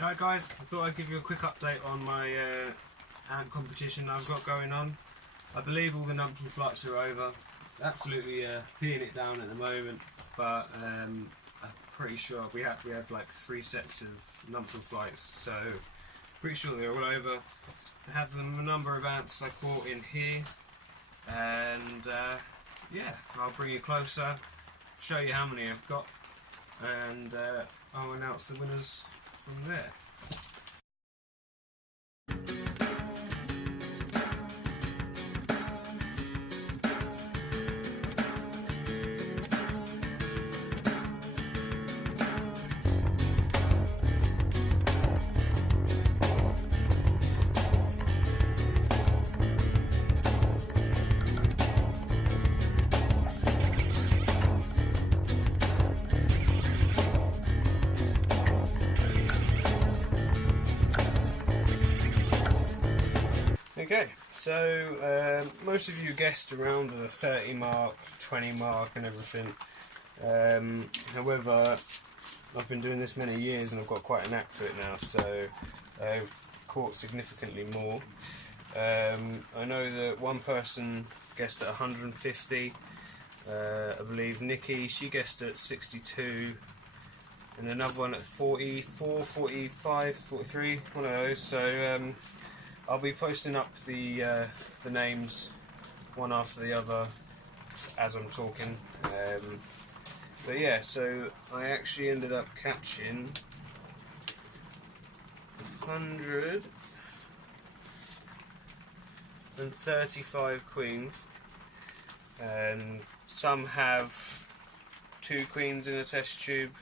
Alright guys, I thought I'd give you a quick update on my ant competition I've got going on. I believe all the nuptial flights are over. It's absolutely peeing it down at the moment, but I'm pretty sure we had like 3 sets of nuptial flights, so pretty sure they're all over. I have a number of ants I caught in here, and yeah, I'll bring you closer, show you how many I've got, and I'll announce the winners from there. Okay, so most of you guessed around the 30 mark, 20 mark and everything. However, I've been doing this many years and I've got quite a knack to it now, so I've caught significantly more. I know that one person guessed at 150, I believe Nikki, she guessed at 62, and another one at 44, 45, 43, one of those. So I'll be posting up the names one after the other as I'm talking. But yeah, so I actually ended up catching 135 queens, and some have 2 queens in a test tube,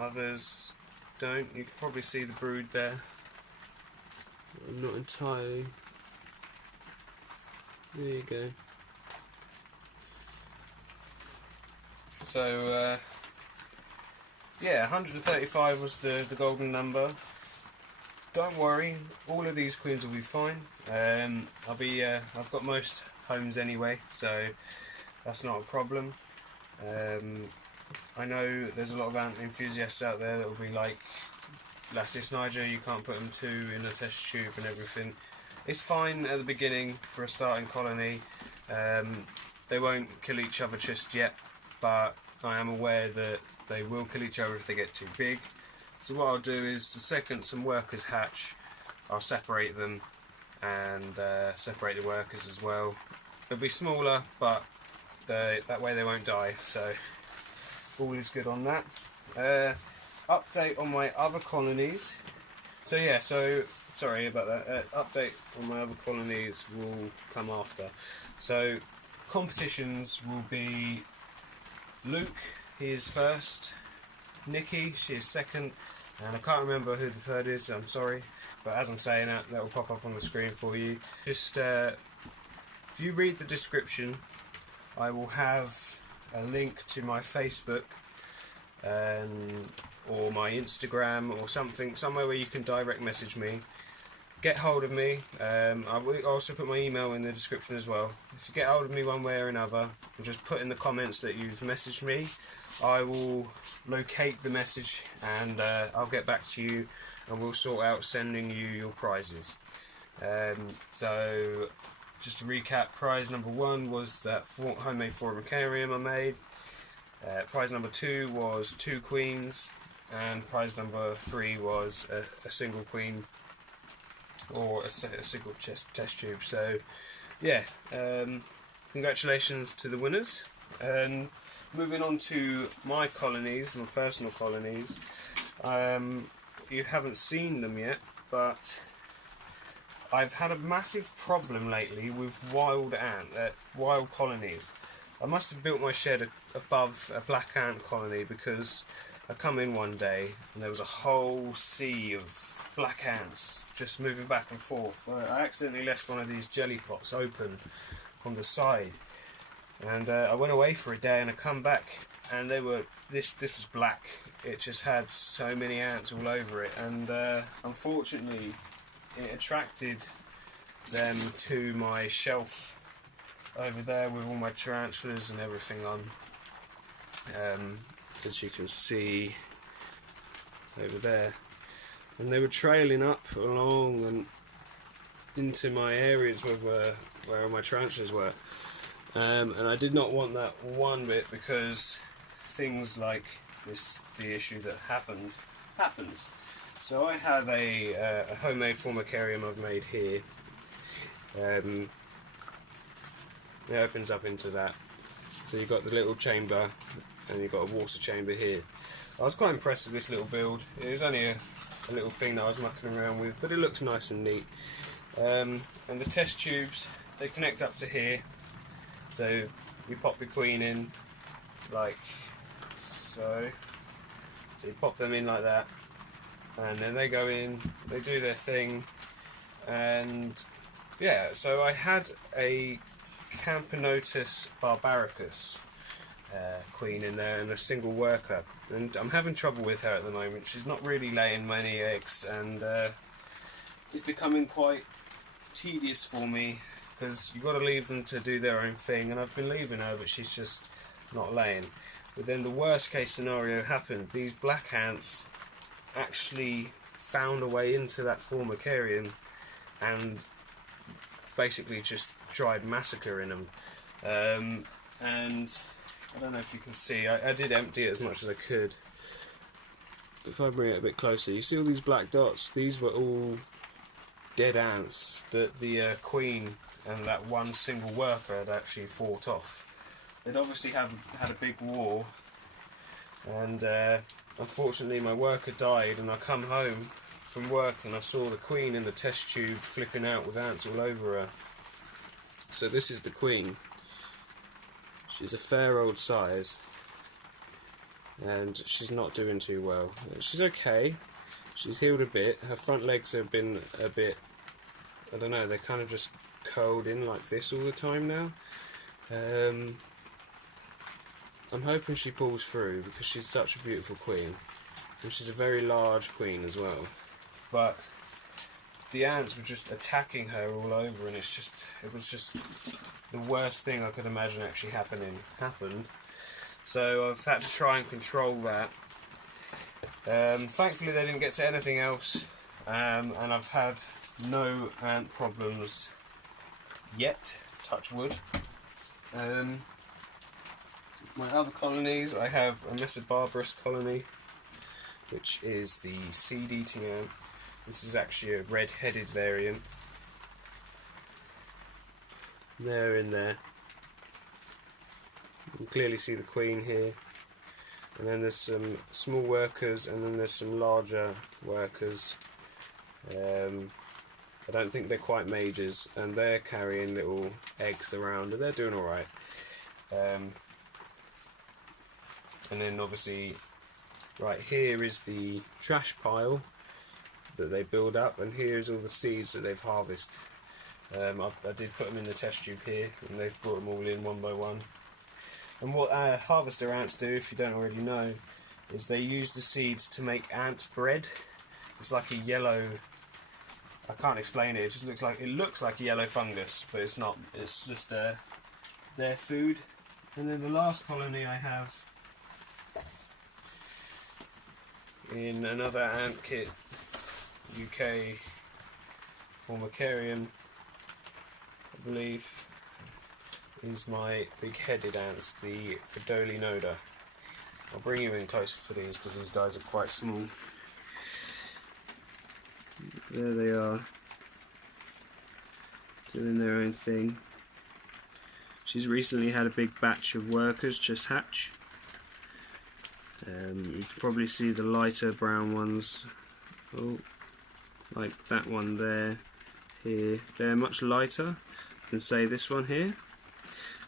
others don't. You can probably see the brood there. Not entirely. There you go. So yeah, 135 was the golden number. Don't worry, all of these queens will be fine. I've got most homes anyway, so that's not a problem. I know there's a lot of ant enthusiasts out there that will be like, Lasius niger, you can't put them 2 in a test tube and everything. It's fine at the beginning for a starting colony. They won't kill each other just yet, but I am aware that they will kill each other if they get too big. So what I'll do is, the second some workers hatch, I'll separate them and separate the workers as well. They'll be smaller, but that way they won't die, so all is good on that. Update on my other colonies. So yeah, sorry about that. Update on my other colonies will come after. So competitions will be Luke, he is first, Nikki, she is second, and I can't remember who the third is, I'm sorry, but as I'm saying that will pop up on the screen for you. Just if you read the description, I will have a link to my Facebook or my Instagram or something, somewhere where you can direct message me. Get hold of me. I will also put my email in the description as well. If you get hold of me one way or another, and just put in the comments that you've messaged me, I will locate the message and I'll get back to you, and we'll sort out sending you your prizes. So just to recap, prize number 1 was that homemade formicarium I made. Prize number 2 was 2 queens, and prize number 3 was a single queen or a single test tube. So yeah, congratulations to the winners. And moving on to my colonies, my personal colonies, you haven't seen them yet, but I've had a massive problem lately with wild colonies. I must have built my shed above a black ant colony, because I come in one day and there was a whole sea of black ants just moving back and forth. I accidentally left one of these jelly pots open on the side, and I went away for a day, and I come back and they were this was black. It just had so many ants all over it, and unfortunately it attracted them to my shelf over there with all my tarantulas and everything on. As you can see, over there, and they were trailing up along and into my areas where my tarantulas were, and I did not want that one bit, because things like this, the issue that happens. So I have a homemade formicarium I've made here. It opens up into that, so you've got the little chamber and you've got a water chamber here. I was quite impressed with this little build. It was only a little thing that I was mucking around with, but it looks nice and neat. And the test tubes, they connect up to here, so you pop the queen in like so. So you pop them in like that, and then they go in, they do their thing, and yeah, so I had a Camponotus barbaricus queen in there and a single worker, and I'm having trouble with her at the moment. She's not really laying many eggs, and it's becoming quite tedious for me, because you've got to leave them to do their own thing, and I've been leaving her, but she's just not laying. But then the worst case scenario happened. These black ants actually found a way into that formicarium and basically just tried massacring them. And I don't know if you can see, I did empty it as much as I could. If I bring it a bit closer, you see all these black dots? These were all dead ants that the queen and that one single worker had actually fought off. They'd obviously had a big war, and unfortunately my worker died, and I come home from work and I saw the queen in the test tube flipping out with ants all over her. So this is the queen. She's a fair old size, and she's not doing too well. She's okay. She's healed a bit. Her front legs have been a bit, I don't know, they're kind of just curled in like this all the time now. I'm hoping she pulls through, because she's such a beautiful queen, and she's a very large queen as well. But the ants were just attacking her all over, and it was just the worst thing I could imagine actually happened. So I've had to try and control that. Thankfully they didn't get to anything else, and I've had no ant problems yet, touch wood. My other colonies, I have a Messobarbarus colony, which is the seed-eating ant. This is actually a red-headed variant. They're in there. You can clearly see the queen here. And then there's some small workers, and then there's some larger workers. I don't think they're quite majors, and they're carrying little eggs around, and they're doing alright. And then obviously right here is the trash pile that they build up, and here's all the seeds that they've harvested. I did put them in the test tube here, and they've brought them all in one by one. And what harvester ants do, if you don't already know, is they use the seeds to make ant bread. It's like a yellow, I can't explain it, it looks like a yellow fungus, but it's not. It's just their food. And then the last colony I have in another ant kit, UK formicarium, I believe, is my big-headed ants, the Fidolinoda. I'll bring you in closer for these, because these guys are quite small. There they are, doing their own thing. She's recently had a big batch of workers just hatch. You can probably see the lighter brown ones, like that one there, here. They're much lighter than, say, this one here,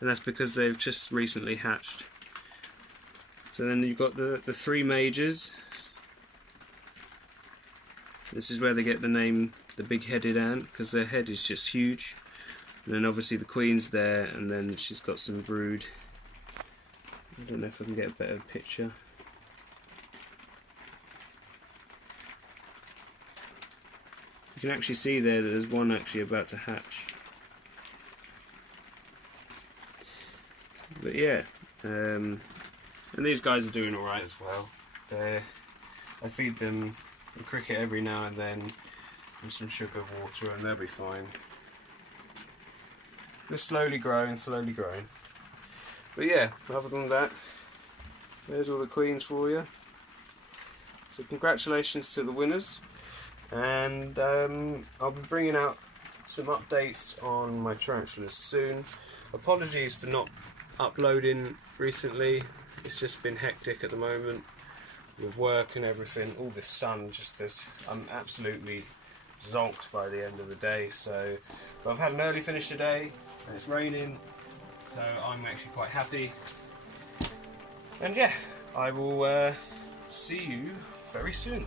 and that's because they've just recently hatched. So then you've got the three majors. This is where they get the name the big-headed ant, because their head is just huge. And then obviously the queen's there, and then she's got some brood. I don't know if I can get a better picture. You can actually see there that there's one actually about to hatch. But yeah, and these guys are doing alright as well. They're I feed them a cricket every now and then and some sugar water, and they'll be fine. They're slowly growing, slowly growing. But yeah, other than that, there's all the queens for you. So congratulations to the winners, and I'll be bringing out some updates on my tarantulas soon. Apologies for not uploading recently, it's just been hectic at the moment with work and everything. All this sun, I'm absolutely zonked by the end of the day. So, but I've had an early finish today and it's raining, so I'm actually quite happy. And yeah, I will see you very soon.